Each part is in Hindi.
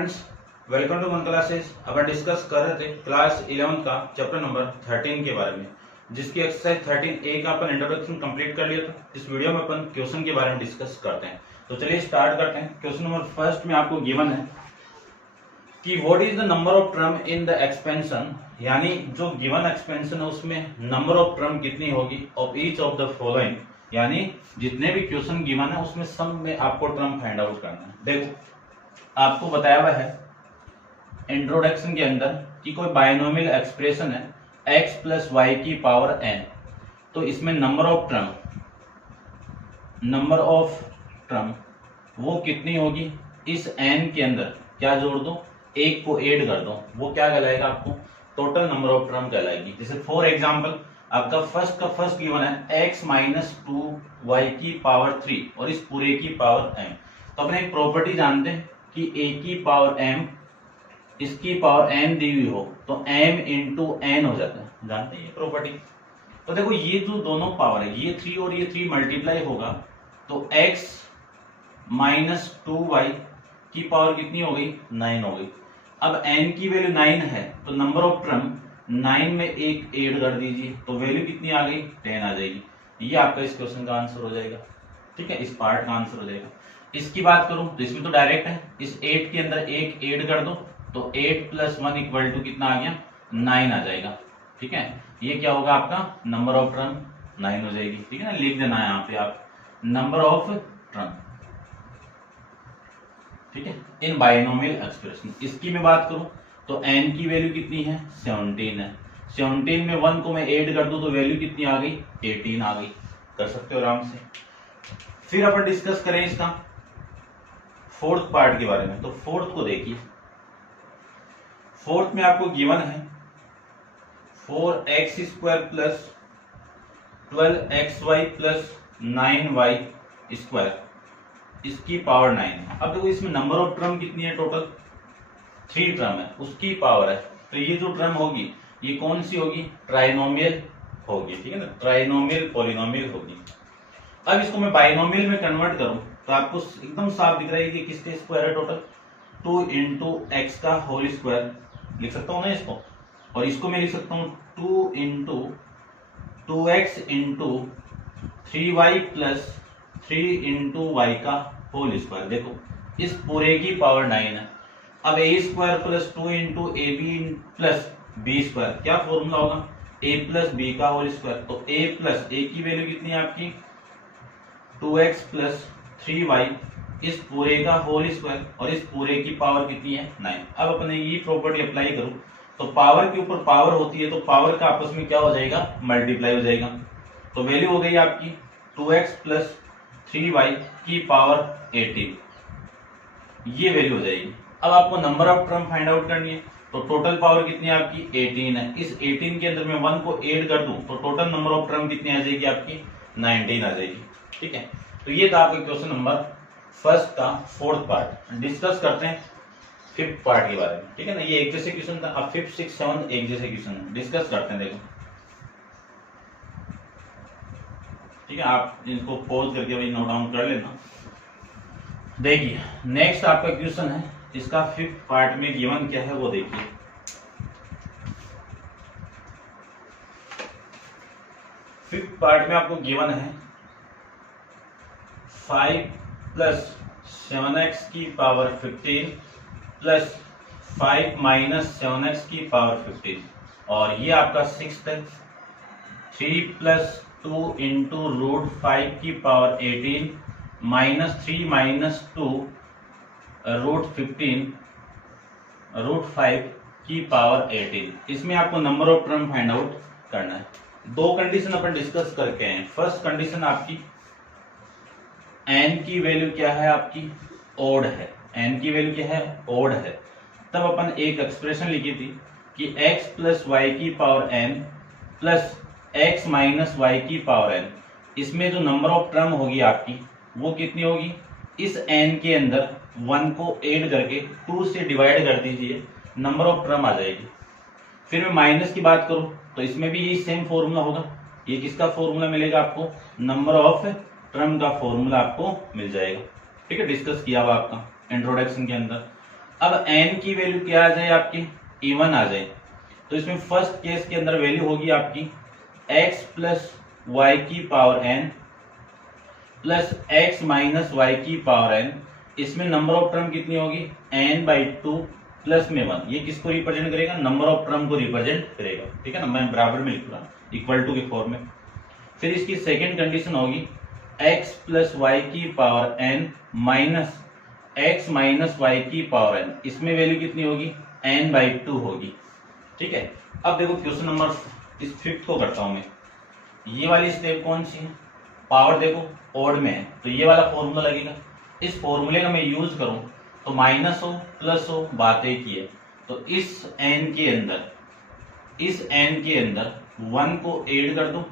Friends, welcome to one classes. अपन डिस्कस कर रहे थे क्लास 11 का चैप्टर नंबर 13 के बारे में, जिसकी एक्सरसाइज 13A का अपन इंट्रोडक्शन कंप्लीट कर लिया था। इस वीडियो में अपन क्वेश्चन के बारे में डिस्कस करते हैं। तो चलिए स्टार्ट करते हैं। क्वेश्चन नंबर फर्स्ट में आपको गिवन है कि what is the number of term in the expansion, यानी जो गिवन एक्सपेंशन है उसमें नंबर ऑफ टर्म कितनी होगी of each of the following, यानी जितने भी क्वेश्चन गिवन है उसमें सब में आपको टर्म फाइंड आउट करना है। देखो आपको बताया हुआ है इंट्रोडक्शन के अंदर कि कोई बायनोमियल एक्सप्रेशन है x प्लस वाई की पावर n, तो इसमें नंबर ऑफ टर्म वो कितनी होगी, इस n के अंदर क्या जोड़ दो, एक को ऐड कर दो, वो क्या कहलाएगा, आपको टोटल नंबर ऑफ टर्म कहलाएगी। जैसे फॉर एग्जांपल आपका फर्स्ट गिवन है x माइनस 2y की पावर 3 और इस पूरे की पावर m। तो अपने एक प्रॉपर्टी जानते हैं कि a की पावर m इसकी पावर n दी हुई हो तो m इंटू n हो जाता है, जानते हैं ये प्रॉपर्टी। तो देखो ये जो दोनों पावर है, ये 3 और ये 3 मल्टीप्लाई होगा तो x माइनस 2y की पावर कितनी हो गई, 9 हो गई। अब n की वैल्यू 9 है तो नंबर ऑफ टर्म 9 में एक ऐड कर दीजिए तो वैल्यू कितनी आ गई, 10 आ जाएगी। ये आपका इस क्वेश्चन का आंसर हो जाएगा। ठीक है, इस पार्ट का आंसर हो जाएगा। इसकी बात करूं तो इसमें तो डायरेक्ट है, इस 8 के अंदर एक ऐड कर दो तो 8 प्लस 1 इक्वल टू कितना आ गया, 9 आ जाएगा। ठीक है, ये क्या होगा आपका नंबर ऑफ टर्म 9 हो जाएगी। ठीक है ना, लिख देना है यहाँ पे आप नंबर ऑफ टर्म। ठीक है, इन बायनोमियल एक्सप्रेशन। इसकी मैं बात करूं तो n की वैल्यू कितनी है, 17 है। 17 में 1 को मैं ऐड कर दूं तो वैल्यू कितनी आ गई, 18 आ गई। कर सकते हो आराम से। फिर अपन डिस्कस करें इसका फोर्थ पार्ट के बारे में। तो फोर्थ को देखिए, फोर्थ में आपको गिवन है 4x square plus 12xy plus 9y square इसकी पावर 9। अब देखो इसमें नंबर ऑफ टर्म कितनी है, टोटल 3 टर्म है, उसकी पावर है। तो ये जो टर्म होगी ये कौन सी होगी, ट्राइनोमियल होगी। ठीक है ना, ट्राइनोमियल पॉलिनोमियल होगी। अब इसको मैं बाइनोमियल में कन्वर्ट करूं तो आपको एकदम साफ दिख रहा है कि किसके स्क्वायर है, टोटल 2 इंटू एक्स का होल स्क्वायर लिख सकता हूं ना इसको, और इसको मैं लिख सकता हूं 2 into 2x into 3y plus 3 into y का होल स्क्वायर। देखो इस पूरे की पावर 9 है। अब a square plus 2 into a b plus b square, क्या फॉर्मूला होगा, a प्लस बी का होल स्क्वायर। तो a प्लस a की वैल्यू कितनी है आपकी 2x प्लस 3y इस पूरे का होल स्क्वायर और इस पूरे की पावर कितनी है, 9। अब अपने ये प्रॉपर्टी अप्लाई करूं तो पावर के ऊपर पावर होती है तो पावर का आपस में क्या हो जाएगा, मल्टीप्लाई हो जाएगा। तो वैल्यू हो गई आपकी 2x प्लस 3y की पावर 18, ये वैल्यू हो जाएगी। अब आपको number of term find out करनी है तो टोटल पावर कितनी है आपकी 18 है। इस 18 के अंदर मैं 1 को ऐड कर दूं तो टोटल नंबर ऑफ टर्म कितनी आ जाएगी आपकी 19 आ जाएगी। ठीक है, तो ये था आपका क्वेश्चन नंबर फर्स्ट का फोर्थ पार्ट। डिस्कस करते हैं फिफ्थ पार्ट के बारे में। ठीक है ना, ये एक जैसे क्वेश्चन था, अब 5, 6, 7 एक जैसे क्वेश्चन डिस्कस करते हैं। देखो ठीक है, आप इनको पॉज करके भाई नोट डाउन कर लेना। देखिए नेक्स्ट आपका क्वेश्चन है, इसका फिफ्थ पार्ट में गिवन क्या है वो देखिए। फिफ्थ पार्ट में आपको गिवन है 5 प्लस 7x की पावर 15 प्लस 5 माइनस 7x की पावर 15, और ये आपका सिक्स्थ है। 3 प्लस 2 इंटू रूट 5 की power 18 minus 3 minus 2 root 15 root 5 की पावर 18। इसमें आपको number of term find out करना है। दो कंडीशन अपन डिस्कस करके हैं। फर्स्ट कंडीशन आपकी n की वैल्यू क्या है आपकी, ओड है। n की वैल्यू क्या है, ओड है। तब अपन एक एक्सप्रेशन लिखी थी कि x प्लस वाई की power n plus x minus y की पावर n, इसमें जो नंबर ऑफ टर्म होगी आपकी वो कितनी होगी, इस n के अंदर 1 को ऐड करके 2 से डिवाइड कर दीजिए, नंबर ऑफ टर्म आ जाएगी। फिर मैं माइनस की बात करूं तो इसमें भी यही सेम फॉर्मूला होगा। ये किसका फॉर्मूला मिलेगा आपको, नंबर ऑफ टर्म का फॉर्मूला आपको मिल जाएगा। ठीक है, डिस्कस किया हुआ आपका इंट्रोडक्शन के अंदर। अब n की वैल्यू क्या आ जाए आपकी, इवन आ जाए, तो इसमें फर्स्ट केस के अंदर वैल्यू होगी आपकी x प्लस वाई की power n plus x minus y की पावर n। इसमें नंबर ऑफ टर्म कितनी होगी, n/2 प्लस में 1। ये किसको रिप्रेजेंट करेगा, नंबर ऑफ टर्म को रिप्रेजेंट करेगा, ठीक है ना, मैं बराबर में लिख रहा हूं इक्वल टू के फॉर्म में। फिर इसकी सेकेंड कंडीशन होगी x प्लस वाई की power n minus x minus y की पावर n। इसमें वैल्यू कितनी होगी, n/2 होगी, ठीक है। अब देखो क्वेश्चन नंबर इस फिफ्थ को करता हूं मैं। ये वाली स्टेप कौन सी है, पावर देखो ऑड में है, तो ये वाला फॉर्मूला लगेगा। इस फॉर्मूले का मैं यूज करूं तो माइनस हो प्लस हो बात एक ही है। तो इस n के अंदर 1 को ऐड कर दूं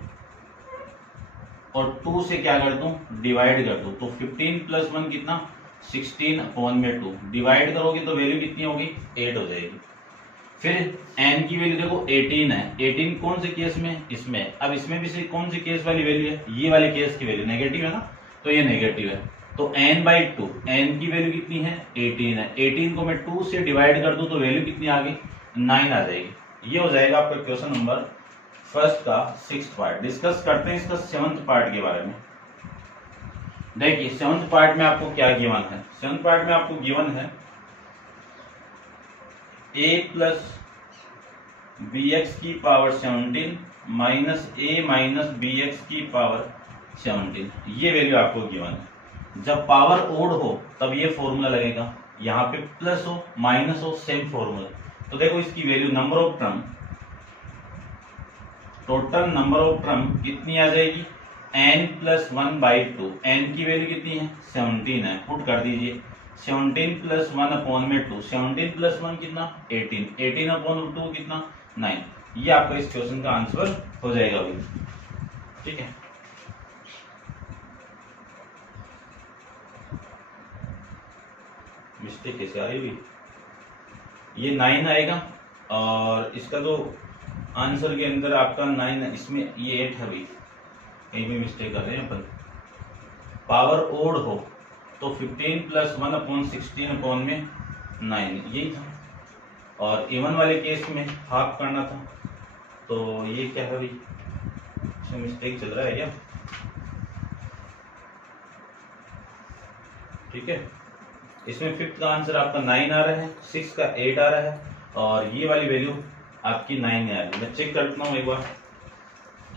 और 2 से क्या कर दूं, डिवाइड कर दूं। तो 15 प्लस 1 कितना, 16/2। डिवाइड करोगे तो वैल्यू कितनी होगी, 8 हो जाएगी। फिर n की वैल्यू देखो 18 है, 18 कौन से केस में, इसमें। अब इसमें भी से कौन सी केस वाली वैल्यू है, ये वाले केस की वैल्यू नेगेटिव है ना, तो ये नेगेटिव है। तो n/2, n की वैल्यू कितनी है, 18 है। 18 को मैं 2 से डिवाइड कर दूं तो वैल्यू कितनी आ गई, 9 आ जाएगी। ये हो जाएगा आपका क्वेश्चन नंबर फर्स्ट का 6th पार्ट। डिस्कस करते हैं इसका 7th पार्ट के बारे में। देखिए 7th पार्ट में आपको क्या गिवन है, 7th पार्ट में आपको गिवन है a प्लस बी एक्स की power 17 minus a minus b x की पावर 17। ये वैल्यू आपको गिवन है। जब पावर ओड हो तब ये फॉर्मूला लगेगा, यहाँ पे प्लस हो माइनस हो सेम फॉर्मूला। तो देखो इसकी value number of term, total number of term कितनी आ जाएगी, n प्लस 1/2। n की वैल्यू कितनी है, 17 है, पुट कर दीजिए 17 प्लस 1/2। 17 प्लस 1 कितना, 18। 18/2 कितना, 9। ये आपका इस क्वेश्चन का आंसर हो जाएगा अभी, ठीक है। मिस्टेक कैसे आ रही हुई, ये 9 आएगा और इसका जो आंसर के अंदर आपका 9 है, इसमें ये 8 है भाई, कहीं भी मिस्टेक कर रहे हैं अपन। पावर ओड हो तो 15 प्लस 1/16 में 9, यही था। और इवन वाले केस में हाफ करना था, तो ये क्या है भाई, इसमें मिस्टेक चल रहा है क्या, ठीक है। इसमें फिफ्थ का आंसर आपका 9 आ रहा है, 6 का 8 आ रहा है और ये वाली वैल्यू आपकी 9 आ रही है। मैं चेक करता हूँ एक बार,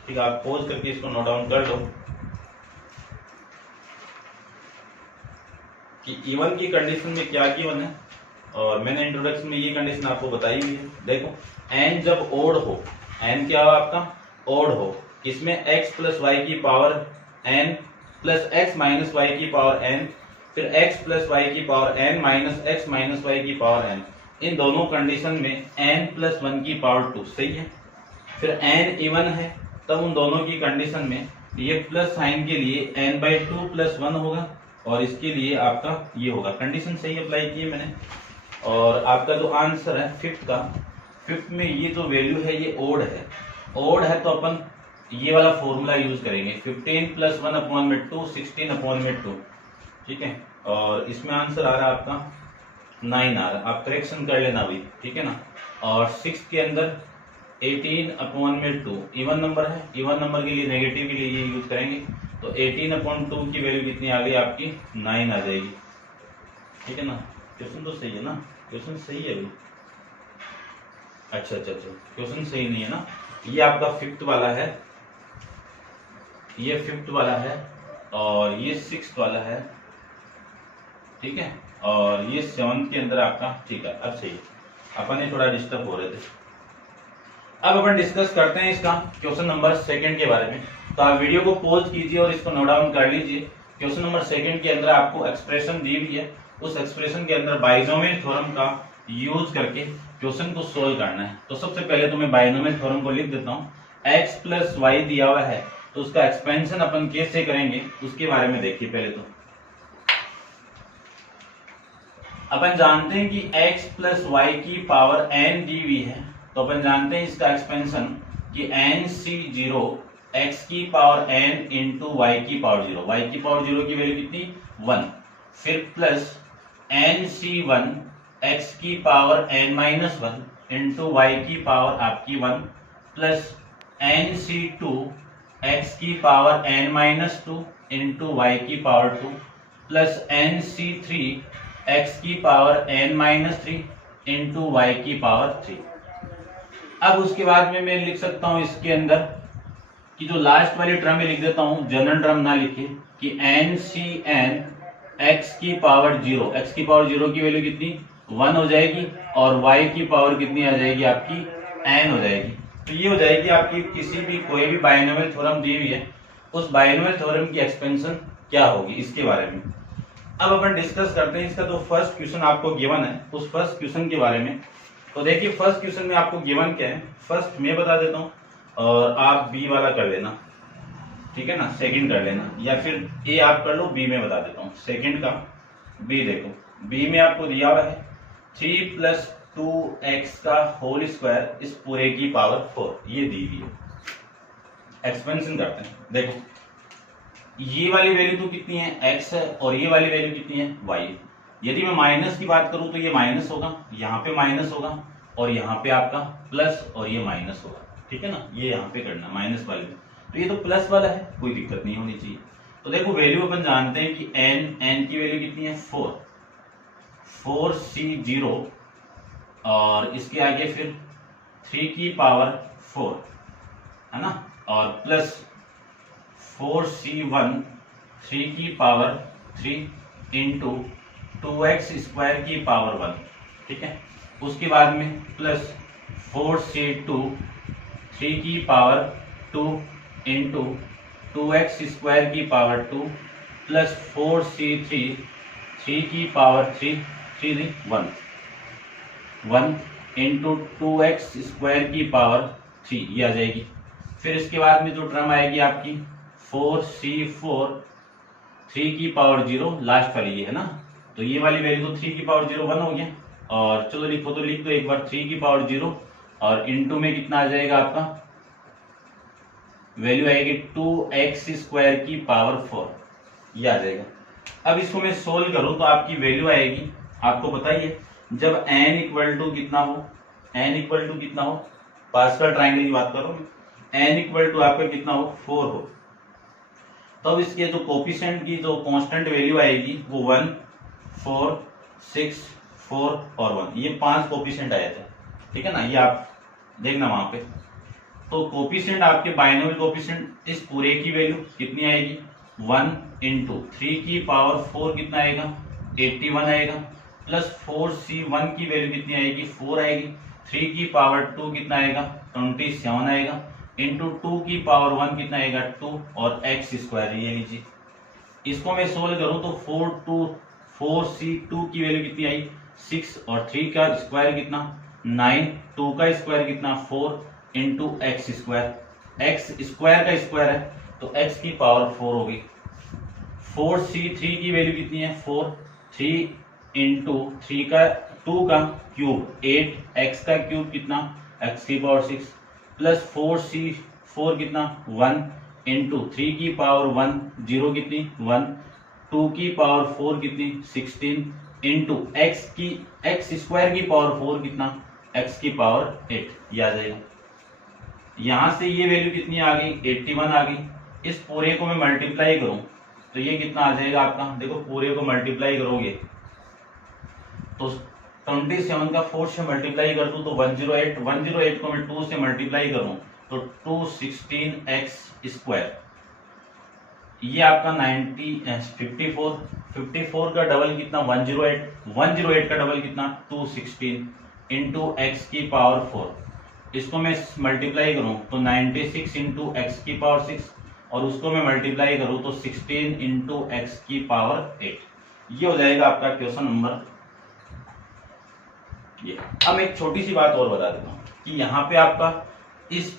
ठीक है, आप पॉज करके इसको नोट डाउन कर लो कि इवन की कंडीशन में क्या गिवन है। और मैंने इंट्रोडक्शन में ये कंडीशन आपको बताई हुई है। देखो n जब ओड हो, n क्या हो आपका, ओड हो, इसमें x प्लस वाई की power n plus x minus y की पावर n, फिर x प्लस वाई की power n minus x minus y की पावर n। इन दोनों कंडीशन में n प्लस 1 की पावर 2 सही है। फिर n इवन है तब उन दोनों की कंडीशन में ये प्लस साइन के लिए n/2 प्लस 1 होगा और इसके लिए आपका ये होगा। कंडीशन सही अप्लाई की है मैंने। और आपका जो आंसर है फिफ्थ का, फिफ्थ में ये जो वैल्यू है ये ओड है। ओड है तो अपन ये वाला फॉर्मूला यूज करेंगे 15 प्लस 1/2 16/2, ठीक है। और इसमें आंसर आ रहा है आपका 9 आ रहा है, आप करेक्शन कर लेना अभी, ठीक है ना। और 6 के अंदर 18/2 इवन नंबर है, इवन नंबर के लिए नेगेटिव के लिए ये यूज करेंगे। तो 18/2 की वैल्यू कितनी आ गई आपकी, 9 आ जाएगी, ठीक है ना। क्वेश्चन तो सही है ना, क्वेश्चन सही है अभी। अच्छा, क्वेश्चन सही नहीं है ना। ये आपका फिफ्थ वाला है, ये फिफ्थ वाला है और ये 6th वाला है, ठीक है। और ये 7th के अंदर आपका, ठीक है। अब सही, अपन ये थोड़ा डिस्टर्ब हो रहे थे। अब अपन डिस्कस करते हैं इसका क्वेश्चन नंबर 2 के बारे में। तो आप वीडियो को पॉज कीजिए और इसको नोट डाउन कर लीजिए। क्वेश्चन नंबर 2 के अंदर आपको एक्सप्रेशन दी हुई है, उस एक्सप्रेशन के अंदर बाइनोमियल थ्योरम का यूज करके क्वेश्चन को सोल्व करना है। तो सबसे पहले तो मैं बाइनोमियल थ्योरम को लिख देता हूँ। x प्लस वाई दिया हुआ है तो उसका एक्सपेंशन अपन कैसे करेंगे उसके बारे में देखिए। पहले तो अपन जानते हैं कि x प्लस वाई की पावर n दी हुई है, तो अपन जानते हैं इसका एक्सपेंशन कि nc0 x की पावर n इंटू वाई की पावर 0। वाई की पावर 0 की वैल्यू कितनी, 1। फिर प्लस nc1 एक्स की power n minus one into y की पावर आपकी 1 प्लस NC2 एक्स की power n minus two into y की पावर 2 प्लस NC3 एक्स की power n minus three into y की पावर 3। अब उसके बाद में मैं लिख सकता हूं इसके अंदर कि जो लास्ट वाली टर्म में लिख देता हूं, जनरल टर्म ना लिखे, कि NCN एक्स की पावर जीरो, एक्स की पावर जीरो की वैल्यू कितनी 1 हो जाएगी और वाई की पावर कितनी आ जाएगी आपकी n हो जाएगी। तो ये हो जाएगी आपकी किसी भी कोई भी बाइनोमियल थ्योरम दी हुई है, उस बाइनोमियल थ्योरम की एक्सपेंशन क्या होगी इसके बारे में अब अपन डिस्कस करते हैं। इसका जो फर्स्ट क्वेश्चन आपको गिवन है उस फर्स्ट क्वेश्चन के बारे में। तो देखिए फर्स्ट क्वेश्चन में आपको गिवन क्या है, फर्स्ट मैं बता देता हूँ और आप बी वाला कर लेना, ठीक है ना, सेकंड कर लेना, या फिर ए आप कर लो, बी में बता देता हूँ सेकंड का। बी देखो, बी में आपको दिया हुआ है 3 प्लस 2x का होल स्क्वायर इस पूरे की पावर 4, ये दी हुई है। एक्सपेंशन करते हैं, देखो ये वाली वैल्यू तो कितनी है x है और ये वाली वैल्यू कितनी है y है। यदि मैं माइनस की बात करूं तो ये माइनस होगा, यहाँ पे माइनस होगा और यहाँ पे आपका प्लस और ये माइनस होगा, ठीक है ना, ये यहाँ पे करना माइनस वाले में, तो ये तो प्लस वाला है, कोई दिक्कत नहीं होनी चाहिए। तो देखो वैल्यू अपन जानते हैं कि n की वैल्यू कितनी है 4c0 और इसके आगे फिर 3 की पावर 4 है ना, और प्लस 4c1 3 की पावर 3 इंटू 2x स्क्वायर की पावर 1, ठीक है। उसके बाद में प्लस 4c2 3 की पावर 2 इंटू 2x स्क्वायर की पावर 2 प्लस 4c3 3 की पावर 1 इंटू 2x स्क्वायर की पावर 3, ये आ जाएगी। फिर इसके बाद में जो टर्म आएगी आपकी 4c4 3 की पावर 0, लास्ट वाली ये है ना, तो ये वाली वैल्यू तो 3 की पावर 0 1 हो गया, और चलो लिखो तो लिख दो एक बार 3 की पावर 0 और इनटू में कितना आ जाएगा आपका वैल्यू आएगी 2x स्क्वायर की पावर 4, ये आ जाएगा। अब इसको मैं सोल्व करूं तो आपकी वैल्यू आएगी, आपको पता ही है जब n इक्वल टू कितना हो, पास्कल ट्राइंगल की बात करो, n इक्वल टू आपका कितना हो 4 हो, तब इसके जो कोफिशिएंट की जो कांस्टेंट वैल्यू आएगी वो 1 4 6 4 और 1, ये 5 कोफिशिएंट आए थे, ठीक है ना, ये आप देखना वहां पे। तो कोफिशिएंट आपके बाइनोमियल कोफिशिएंट इस पूरे की वैल्यू कितनी आएगी 1 इंटू 3 की पावर 4 कितना आएगा 81 आएगा, प्लस 4c1 की वैल्यू कितनी आएगी 4 आएगी, 3 की पावर 2 कितना आएगा 27 आएगा, इंटू 2 की पावर 1 कितना आएगा 2 और x स्क्वायर, ये लीजिए। इसको मैं सोल्व करूं तो 4c2 की वैल्यू कितनी आई 6 और 3 का स्क्वायर कितना 9, 2 का स्क्वायर कितना 4 into x square, x square का स्क्वायर है तो x की पावर 4 होगी। 4c3 की वैल्यू कितनी है 4, 3 इंटू 3 का 2 का क्यूब 8, x का क्यूब कितना x की पावर 6 प्लस 4c4 कितना 1 इंटू 3 की पावर 1 0 कितनी 1, 2 की पावर 4 कितनी 16 इंटू x स्क्वायर की पावर 4 कितना x की पावर 8, ये आ जाएगा। यहां से ये वैल्यू कितनी आ गई 81 आ गई। इस पूरे को मैं मल्टीप्लाई करूं तो ये कितना आ जाएगा आपका, देखो पूरे को मल्टीप्लाई करोगे तो 27 का 4 से मल्टीप्लाई कर दूं तो 108, 108 को मैं 2 से मल्टीप्लाई करूं तो 216x स्क्वायर, ये आपका 54 का डबल कितना 108, 108 का डबल कितना 216 इंटू एक्स की पावर 4, इसको मैं मल्टीप्लाई करूं तो 96 इंटू एक्स की पावर 6 और उसको मैं मल्टीप्लाई करूं तो 16 इंटू एक्स की पावर 8, ये हो जाएगा आपका क्वेश्चन नंबर ये। अब एक छोटी सी बात और बता देता हूं कि यहाँ पे आपका इस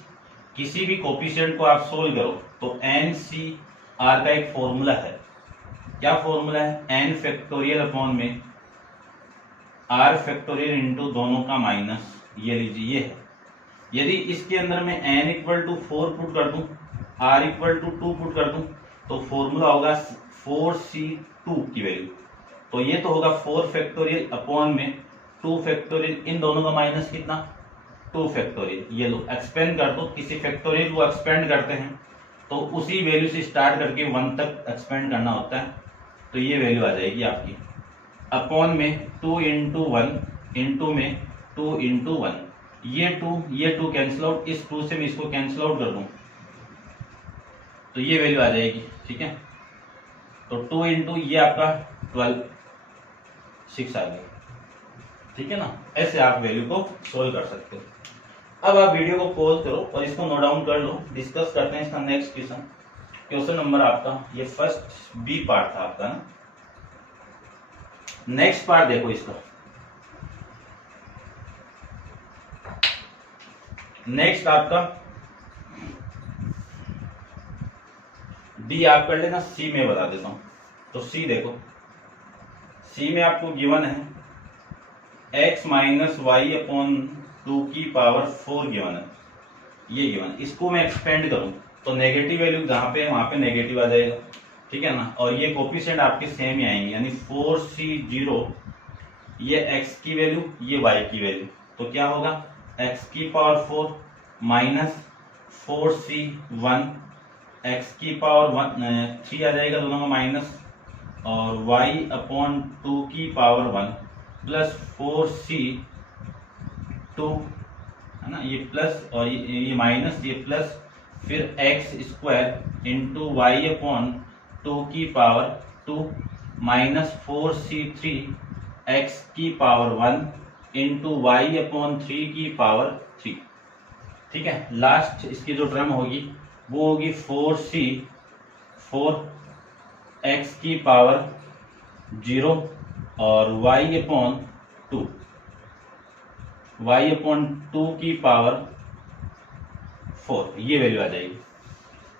किसी भी कोफिशिएंट को आप सोल्व करो तो NCR का एक फॉर्मूला है, क्या फॉर्मूला है n फैक्टोरियल अपॉन में r फैक्टोरियल इंटू दोनों का माइनस, ये लीजिए ये है। यदि इसके अंदर मैं n इक्वल टू 4 पुट कर दूं, r इक्वल टू 2 पुट कर दूं तो फॉर्मूला होगा 4c2 की वैल्यू, तो ये तो होगा 4 फैक्टोरियल अपॉन में 2 फैक्टोरियल, इन दोनों का माइनस कितना 2 फैक्टोरियल। ये लो एक्सपेंड कर दो, किसी फैक्टोरियल को एक्सपेंड करते हैं तो उसी वैल्यू से स्टार्ट करके 1 तक एक्सपेंड करना होता है। तो ये वैल्यू आ जाएगी आपकी अपॉन में 2 इंटू 1 इंटू में 2 इंटू 1। ये 2 कैंसिल आउट, इस 2 से मैं इसको कैंसिल आउट कर दूं तो ये वैल्यू आ जाएगी। ठीक है, तो 2 इंटू ये आपका 12 6 आ गया। ठीक है ना, ऐसे आप वैल्यू को सोल्व कर सकते हो। अब आप वीडियो को पॉज करो और इसको नोट डाउन कर लो, डिस्कस करते हैं इसका नेक्स्ट क्वेश्चन। क्वेश्चन नंबर आपका ये फर्स्ट बी पार्ट था आपका ना। नेक्स्ट पार्ट देखो इसका, नेक्स्ट आपका डी आप कर लेना, सी में बता देता हूं। तो सी देखो, सी में आपको गिवन है x माइनस वाई अपॉन 2 की पावर 4 गिवन है, ये गिवन। इसको मैं एक्सपेंड करूं तो नेगेटिव वैल्यू जहां पे है वहां पे नेगेटिव आ जाएगा। ठीक है ना, और ये कोफिशिएंट आपके सेम ही आएंगे, यानी 4c0 ये x की वैल्यू ये y की वैल्यू। तो क्या होगा x की पावर 4 माइनस 4c1 x की पावर 3 आ जाएगा, दोनों का माइनस, और y अपॉन 2 की पावर 1 प्लस 4c2 है ना, ये प्लस और ये माइनस, ये प्लस, फिर x square into y upon 2 की पावर 2 माइनस 4c3 x की पावर 1 इंटू वाई अपॉन 3 की पावर 3। ठीक है, लास्ट इसकी जो टर्म होगी वो होगी 4 x की पावर 0 और y अपॉन 2 की पावर 4, ये वैल्यू आ जाएगी।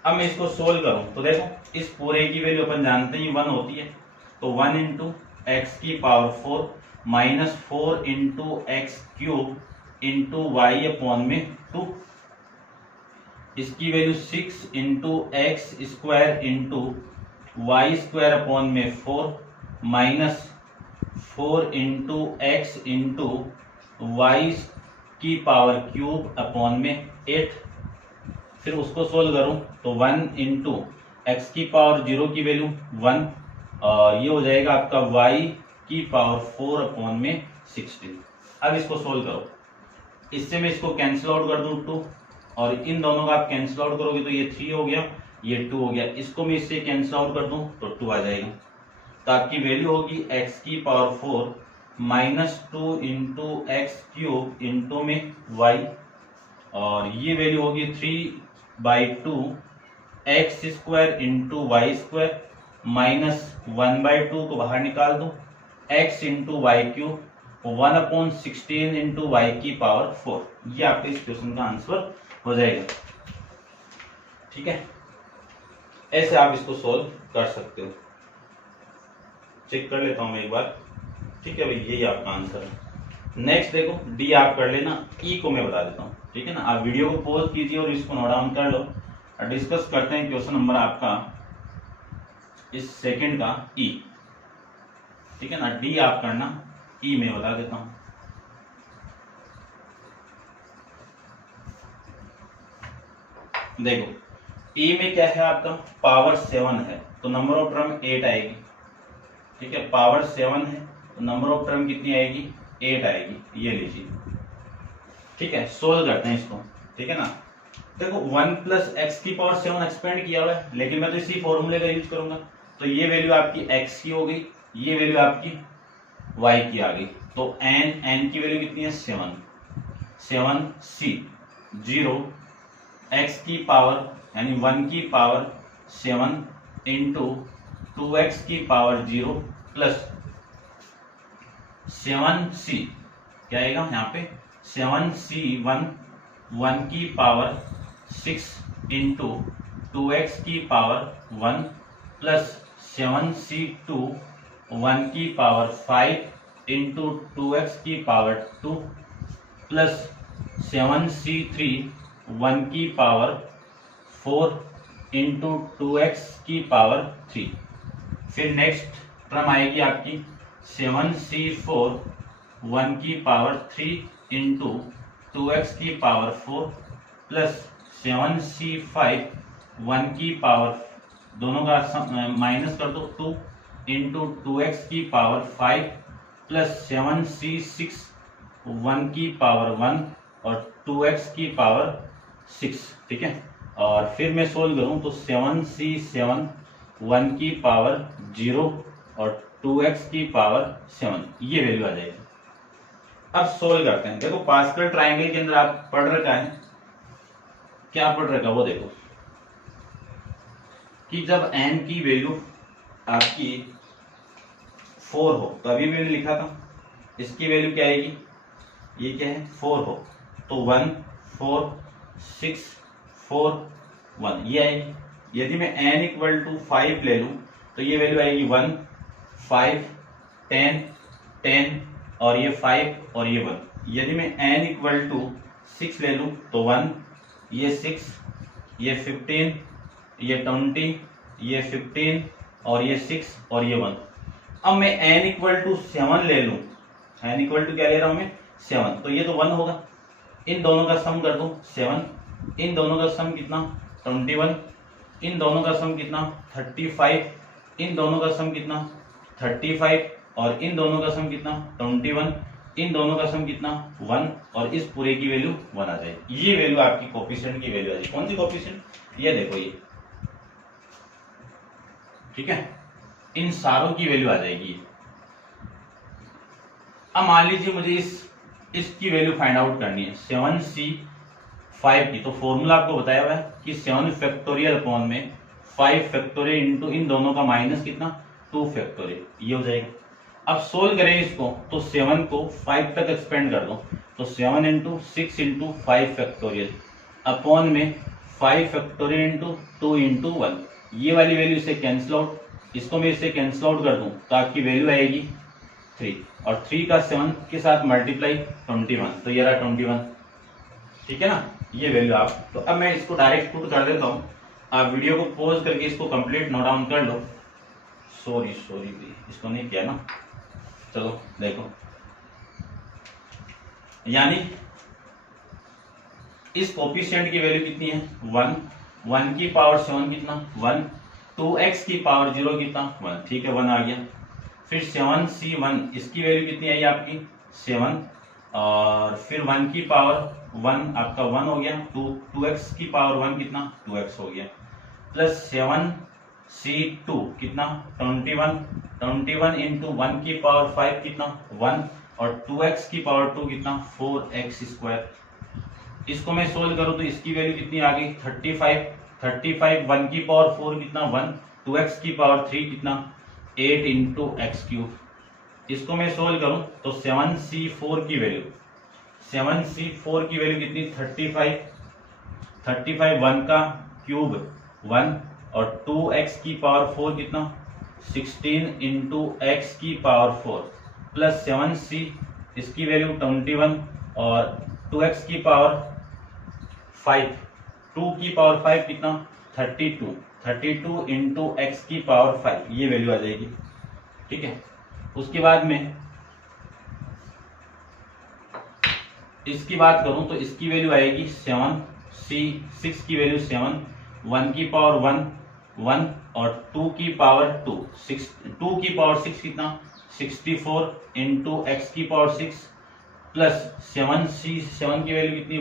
अब मैं इसको सोल्व करूं तो देखो इस पूरे की वैल्यू अपन जानते हैं 1 होती है, तो 1 इंटू एक्स की power 4 minus 4 into x cube into y upon में 2, इसकी value 6 into x square into y square upon में 4 minus 4 into x into y की पावर क्यूब अपॉन में 8। फिर उसको सोल्व करूं तो 1 इंटू एक्स की पावर 0 की वैल्यू 1 और ये हो जाएगा आपका y की पावर 4 अपॉन में 16। अब इसको सोल्व करो, इससे मैं इसको कैंसिल आउट कर दूं 2 और इन दोनों का आप कैंसिल आउट करोगे तो ये 3 हो गया, ये 2 हो गया, इसको मैं इससे कैंसिल आउट कर दूं तो 2 आ जाएगा। तो आपकी वैल्यू होगी x की power 4 minus 2 into x cube into में y और ये वैल्यू होगी 3/2 x square into y square minus 1/2 को बाहर निकाल दो x into y cube 1/16 into y की पावर 4। ये आपके इस क्वेश्चन का आंसर हो जाएगा। ठीक है, ऐसे आप इसको सोल्व कर सकते हो। चेक कर लेता हूं मैं एक बार। ठीक है भाई, यही आपका आंसर है। नेक्स्ट देखो डी आप कर लेना, ई को मैं बता देता हूँ। ठीक है ना, आप वीडियो को पॉज कीजिए और इसको नोट डाउन कर लो और डिस्कस करते हैं क्वेश्चन नंबर आपका इस सेकंड का ई। ठीक है ना, डी आप करना, ई में बता देता हूं। देखो ई में क्या है आपका पावर 7 है तो नंबर ऑफ टर्म 8 आएगी। ठीक है, पावर 7 है तो नंबर ऑफ टर्म कितनी आएगी 8 आएगी, ये लीजिए। ठीक है, सोल्व करते हैं इसको। ठीक है ना, देखो 1 प्लस एक्स की पावर 7 एक्सपेंड किया हुआ है, लेकिन मैं तो इसी फॉर्मूले का यूज करूंगा। तो ये वैल्यू आपकी x की हो गई, ये वैल्यू आपकी y की आ गई। तो n की वैल्यू कितनी है 7 c 0 x की पावर यानी 1 की पावर 7 इंटू 2x की पावर 0 प्लस 7c क्या आएगा यहाँ पे 7c 1 की पावर 6 इंटू 2x की पावर 1 प्लस 7c2 1 की पावर 5 इंटू 2x की पावर 2 प्लस 7c3 1 की पावर 4 इंटू 2x की पावर 3। फिर नेक्स्ट टर्म आएगी आपकी 7c4 1 की पावर 3 इंटू 2x की पावर 4 प्लस 7c5 1 की पावर, दोनों का माइनस कर दो, 2 इंटू 2x की पावर 5 प्लस 7c6 1 की पावर 1 और 2x की पावर 6। ठीक है, और फिर मैं सोल्व करूं तो 7c7 1 की पावर 0 और 2x की पावर 7, ये वैल्यू आ जाएगी। अब सोल्व करते हैं। देखो पास्कल ट्रायंगल के अंदर आप पढ़ रखा है, क्या पढ़ रखा वो देखो कि जब n की वैल्यू आपकी 4 हो, तो अभी मैंने लिखा था इसकी वैल्यू क्या आएगी, ये क्या है 4 हो तो 1 4 6 4 1 ये आएगी। यदि मैं n इक्वल टू 5 ले लूं तो ये वैल्यू आएगी 1 5 10 10 और ये 5 और ये 1। यदि मैं n इक्वल टू 6 ले लूं तो 1 ये 6 ये 15 ये 20 ये 15 और ये 6 और ये 1। अब मैं n इक्वल टू 7 ले लूं, n इक्वल टू क्या ले रहा हूं मैं 7, तो ये तो 1 होगा। इन दोनों का सम कर दूं 7, इन दोनों का सम कितना 21, इन दोनों का सम कितना 35, इन दोनों का सम कितना 35 और इन दोनों का सम कितना 21, इन दोनों का सम कितना 1 और इस पूरे की वैल्यू 1 आ जाएगी। ये वैल्यू आपकी कोफिशिएंट की वैल्यू आ जाएगी। कौन सी कोफिशिएंट, ये देखो ये, ठीक है, इन सारों की वैल्यू आ जाएगी। अब मान लीजिए मुझे इसकी वैल्यू फाइंड आउट करनी है 7c5 की, तो फॉर्मूला आपको बताया हुआ है कि 7 फैक्टोरियल अपॉन में 5 फैक्टोरियल इंटू इन दोनों का माइनस कितना 2 फैक्टोरियल, ये हो जाएगा। अब सोल्व करें इसको तो 7 को 5 तक एक्सपेंड कर दो, तो 7 इंटू 6 इंटू 5 फैक्टोरियल अपॉन में 5 फैक्टोरियल इंटू 2 इंटू 1, ये वाली वैल्यू से कैंसिल आउट, इसको मैं इससे कैंसिल आउट कर दूं तो आपकी वैल्यू आएगी 3 और 3 का 7 के साथ मल्टीप्लाई 21, तो ये रहा 21। ठीक है ना, ये वैल्यू आप, तो अब मैं इसको डायरेक्ट पुट कर देता हूँ। आप वीडियो को पॉज करके इसको कंप्लीट नोट डाउन कर लो। सॉरी इसको नहीं किया ना, चलो देखो, यानी इस कोफिशिएंट की वैल्यू कितनी है 1, 1 की पावर 7 कितना 1, 2x की पावर 0 कितना 1, ठीक है 1 आ गया। फिर 7c1 इसकी वैल्यू कितनी आई आपकी 7 और फिर 1 की पावर 1 आपका 1 हो गया, 2x की पावर 1 कितना 2x हो गया, प्लस 7c2 कितना 21 इंटू 1 की पावर 5 कितना 1 और 2x की पावर 2 कितना 4x स्क्वायर। इसको मैं सोल्व करूं तो इसकी वैल्यू कितनी आ गई 35 1 की पावर 4 कितना 1, 2x की पावर 3 कितना 8 इंटू एक्स क्यूब। इसको मैं सोल्व करूं तो 7c4 की वैल्यू, 7c4 की वैल्यू कितनी 35 1 का क्यूब 1 और 2x की पावर 4 कितना 16 इंटू एक्स की पावर 4 प्लस 7c इसकी वैल्यू 21 और 2x की पावर 5, 2 की पावर 5 कितना 32 इंटू एक्स की पावर 5, ये वैल्यू आ जाएगी। ठीक है, उसके बाद में इसकी बात करूं तो इसकी वैल्यू आएगी 7c6 की वैल्यू 7, 1 की पावर 1 और 2 की पावर 2, 2 की पावर 6 कितना 64 इंटू एक्स की पावर 6 प्लस 7c7 की वैल्यू कितनी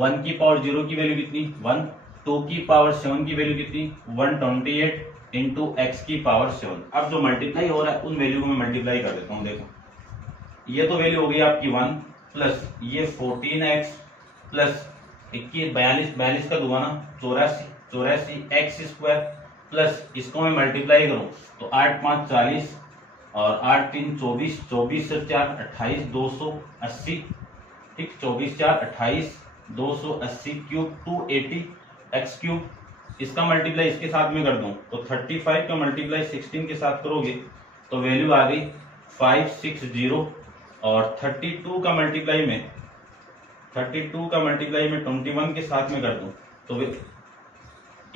1 की पावर 0 की वैल्यू कितनी 1, 2 की पावर 7 की वैल्यू कितनी 128 इंटू एक्स की पावर 7। अब जो मल्टीप्लाई हो रहा है उन वैल्यू को मैं मल्टीप्लाई कर देता हूँ। देखो ये तो वैल्यू हो गई आपकी 1 प्लस ये 14x प्लस 21 42 का दुगुना 84 एक्स स्क्वायर प्लस इसको मैं मल्टीप्लाई करूँ तो 8 5 40 और 8 3 24, 24 से 4 28 280, ठीक 24 4 28 280 क्यूब 280 एक्स क्यूब। इसका मल्टीप्लाई इसके साथ में कर दूं तो 35 का मल्टीप्लाई 16 के साथ करोगे तो वैल्यू आ गई 560 और 32 का मल्टीप्लाई में 21 के साथ में कर दूं तो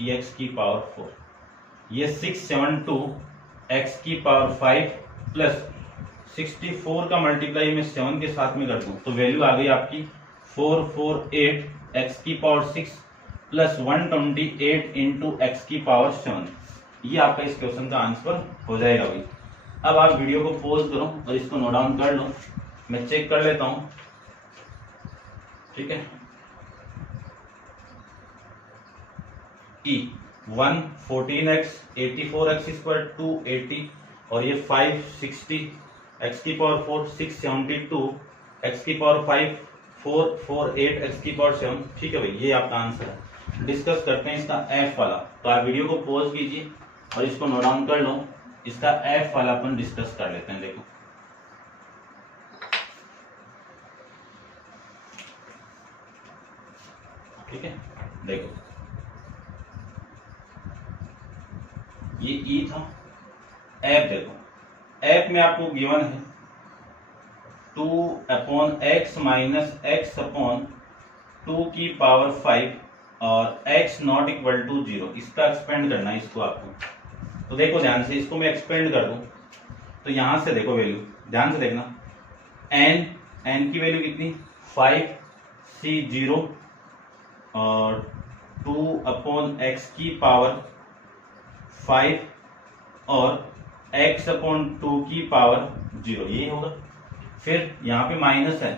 एक्स की पावर 4, ये 672 एक्स की पावर 5 प्लस 64 का मल्टीप्लाई मैं 7 के साथ में कर दूं तो वैल्यू आ गई आपकी 448 एक्स की पावर 6 प्लस 128 इंटू एक्स की पावर 7। ये आपका इस क्वेश्चन का आंसर हो जाएगा भाई। अब आप वीडियो को पॉज करो और इसको नोट डाउन कर लो, मैं चेक कर लेता हूं, ठीक है। ई 1 14x 84x स्क्वायर 280 और ये 560 एक्स की पावर 4 672 एक्स की पावर 5 448 एक्स की पावर 7, ठीक है भाई। ये आपका आंसर है। डिस्कस करते हैं इसका एफ वाला, तो आप वीडियो को पॉज कीजिए और इसको नोट डाउन कर लो। इसका एफ वाला अपन डिस्कस कर लेते हैं। देखो ठीक है, देखो ये ई था। एफ देखो, एफ में आपको गिवन है 2/x माइनस एक्स अपॉन 2 की पावर 5 और x नॉट इक्वल टू 0। इसका एक्सपेंड करना है इसको आपको। तो देखो ध्यान से, इसको मैं एक्सपेंड कर दूं तो यहां से देखो वैल्यू ध्यान से देखना, n की वैल्यू कितनी 5c0 और 2/x की पावर 5 और x अपॉन 2 की पावर 0, ये होगा। फिर यहाँ पे माइनस है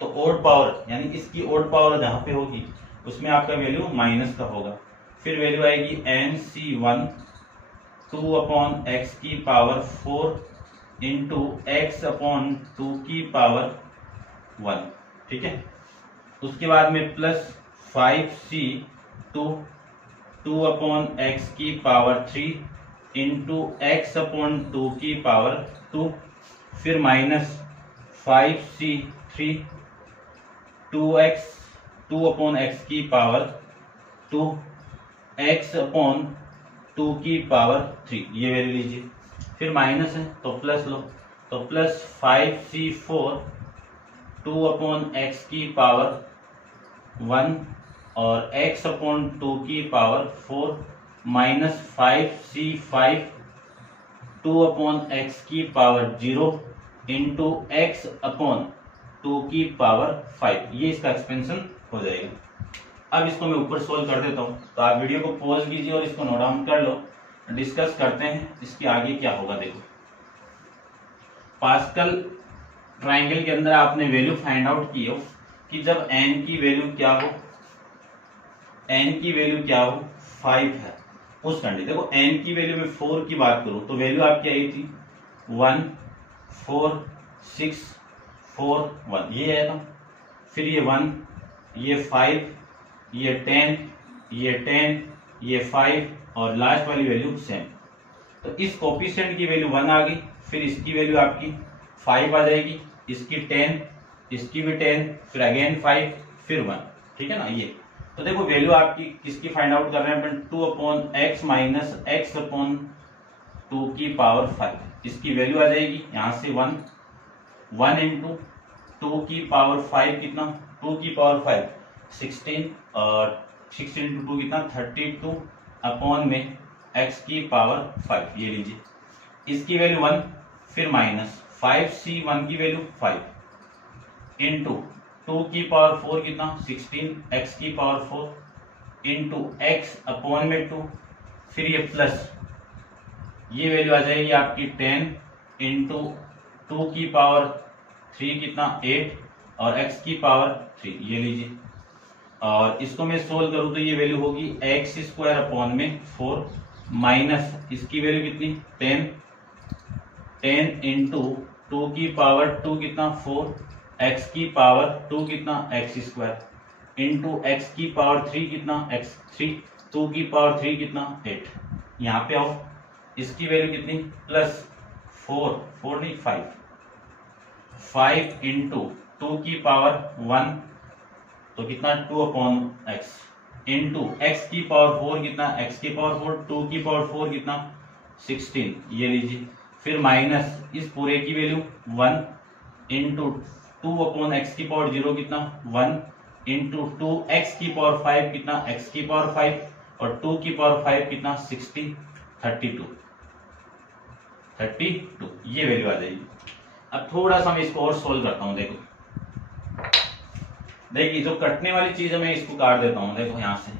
तो ओड पावर यानी इसकी ओड पावर जहां पे होगी उसमें आपका वैल्यू माइनस का होगा। फिर वैल्यू आएगी nc1 2/x की पावर 4 इंटू एक्स अपॉन 2 की पावर 1, ठीक है। उसके बाद में प्लस 5c2 2/x की पावर 3 इंटू एक्स अपॉन 2 की पावर 2। फिर माइनस 5c3 2/x की पावर 2 एक्स अपॉन 2 की पावर 3, ये वैल्यू लीजिए। फिर माइनस है तो प्लस लो, तो प्लस 5c4 2/x की पावर 1 और x अपॉन 2 की पावर 4 माइनस 5c5 2/x की पावर 0 इंटू एक्स अपॉन 2 की पावर 5, ये इसका एक्सपेंशन हो जाएगा। अब इसको मैं ऊपर सोल्व कर देता हूं, तो आप वीडियो को पॉज कीजिए और इसको नोट डाउन कर लो। डिस्कस करते हैं इसके आगे क्या होगा। देखो पास्कल ट्राइंगल के अंदर आपने वैल्यू फाइंड आउट की हो कि जब n की वैल्यू क्या हो, n की वैल्यू क्या हो 5 है उस कंडीशन। देखो n की वैल्यू में 4 की बात करूं तो वैल्यू आपकी आई थी 1 4 6 4 1, ये है ना। फिर ये 1 ये 5 ये 10 ये 10 ये 5 और लास्ट वाली वैल्यू सेम। तो इस कोफिशिएंट की वैल्यू 1 आ गई, फिर इसकी वैल्यू आपकी 5 आ जाएगी, इसकी 10, इसकी भी 10, फिर अगेन 5 फिर 1, ठीक है ना। ये तो देखो वैल्यू आपकी किसकी फाइंड आउट कर रहे हैं अपन 2/x माइनस एक्स अपॉन 2 की पावर 5, इसकी वैल्यू आ जाएगी यहाँ से 1 इंटू 2 की पावर 5 कितना 2 की पावर 5 16 और 6 इंटू 2 कितना 32 अपॉन में x की पावर 5, ये लीजिए। इसकी वैल्यू 1 फिर माइनस 5c1 की वैल्यू 5 इंटू 2 की पावर 4 कितना 16 x की पावर 4 इंटू एक्स अपॉन में 2, फिर ये प्लस ये वैल्यू आ जाएगी आपकी 10 इंटू 2 की पावर 3 कितना 8 और x की पावर 3, ये लीजिए। और इसको मैं सोल्व करूं तो ये वैल्यू होगी एक्स स्क्वायर अपॉन में 4 माइनस इसकी वैल्यू कितनी 10 इंटू 2 की पावर 2 कितना 4 x की पावर 2 कितना x स्क्वायर इंटू x की पावर 3 कितना x 3 2 की पावर 3 कितना 8। यहाँ पे आओ, इसकी वैल्यू कितनी प्लस 4 नहीं 5 इंटू 2 की पावर 1 तो कितना 2/x इंटू एक्स की पावर 4 कितना x की पावर 4 2 की पावर 4 कितना 16, ये लीजिए। फिर माइनस इस पूरे की वैल्यू 1 इंटू 2/x की पावर 0 कितना 1 इंटू 2x की पावर 5 कितना x की पावर 5 और 2 की पावर 5 कितना 60 32, ये वैल्यू आ जाएगी। अब थोड़ा सा मैं इसको और सोल्व करता हूँ। देखो देखिए जो कटने वाली चीज है मैं इसको काट देता हूँ। देखो यहाँ से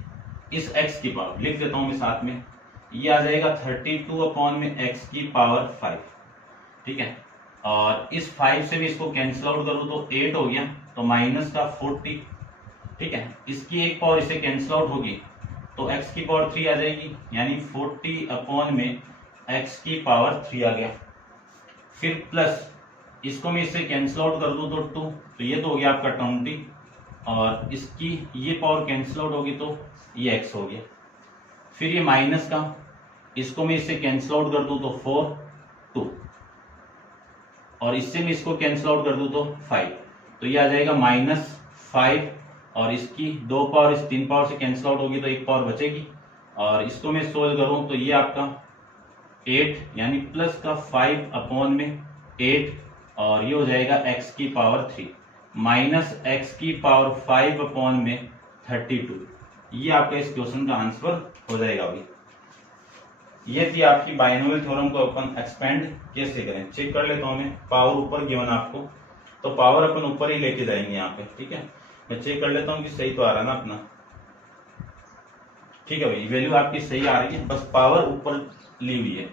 इस x की पावर लिख देता हूँ मैं साथ में, ये आ जाएगा 32 अपॉन में x की पावर 5, ठीक है। और इस 5 से भी इसको कैंसिल आउट करूँ तो 8 हो गया, तो माइनस का 40, ठीक है। इसकी एक पावर इसे कैंसिल आउट होगी तो x की पावर 3 आ जाएगी, यानी 40 अपॉन में x की पावर 3 आ गया। फिर प्लस इसको मैं इससे कैंसिल आउट कर दूं तो 2, तो ये तो हो गया आपका 20, और इसकी ये पावर कैंसिल आउट होगी तो ये x हो गया। फिर ये माइनस का, इसको मैं इससे कैंसिल आउट कर दूं तो 4 2, और इससे मैं इसको कैंसिल आउट कर दूं तो 5, तो ये आ जाएगा -5, और इसकी 2 पावर इस 3 पावर से कैंसिल आउट होगी तो 1 पावर बचेगी, और इसको मैं सोल्व करूं तो ये आपका 8 यानी प्लस का 5 अपॉन में 8, और ये हो जाएगा x की पावर 3 माइनस x की पावर 5 अपॉन में 32। ये आपका इस क्वेश्चन का आंसर हो जाएगा। अभी ये थी आपकी बाइनोमियल थ्योरम को अपन एक्सपेंड कैसे करें। चेक कर लेता हूं मैं, पावर ऊपर गिवन आपको, तो पावर अपन ऊपर ही लेके जाएंगे यहाँ पे, ठीक है। मैं चेक कर लेता हूँ कि सही तो आ रहा है ना अपना, ठीक है भाई, वैल्यू आपकी सही आ रही है, बस पावर ऊपर ली हुई है।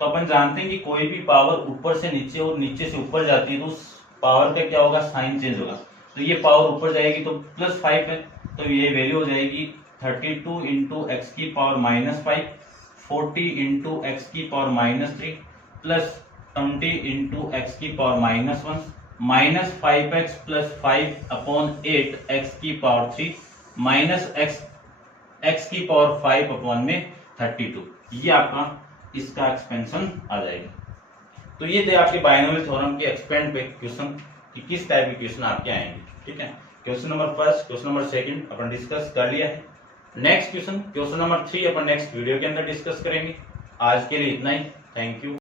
तो अपन जानते हैं कि कोई भी पावर ऊपर से नीचे और नीचे से ऊपर जाती है तो उस पावर का क्या होगा, साइन चेंज होगा। तो ये पावर ऊपर जाएगी तो +5 है, तो ये वैल्यू हो जाएगी 32 इंटू एक्स की पावर -5, 40 इंटू एक्स की पावर -3, प्लस 20 इंटू एक्स की power -1, -5x plus 5 upon 8 x की पावर 3, माइनस एक्स की पावर 5 अपॉन में 32। ये आपका इसका एक्सपेंशन आ जाएगा। तो ये थे आपके बाइनोमियल थ्योरम के एक्सपेंड पे क्वेश्चन कि किस टाइप के क्वेश्चन आपके आएंगे, ठीक है। क्वेश्चन नंबर 1, क्वेश्चन नंबर 2 अपन डिस्कस कर लिया है। नेक्स्ट क्वेश्चन नंबर 3 अपन नेक्स्ट वीडियो के अंदर डिस्कस करेंगे। आज के लिए इतना ही, थैंक यू।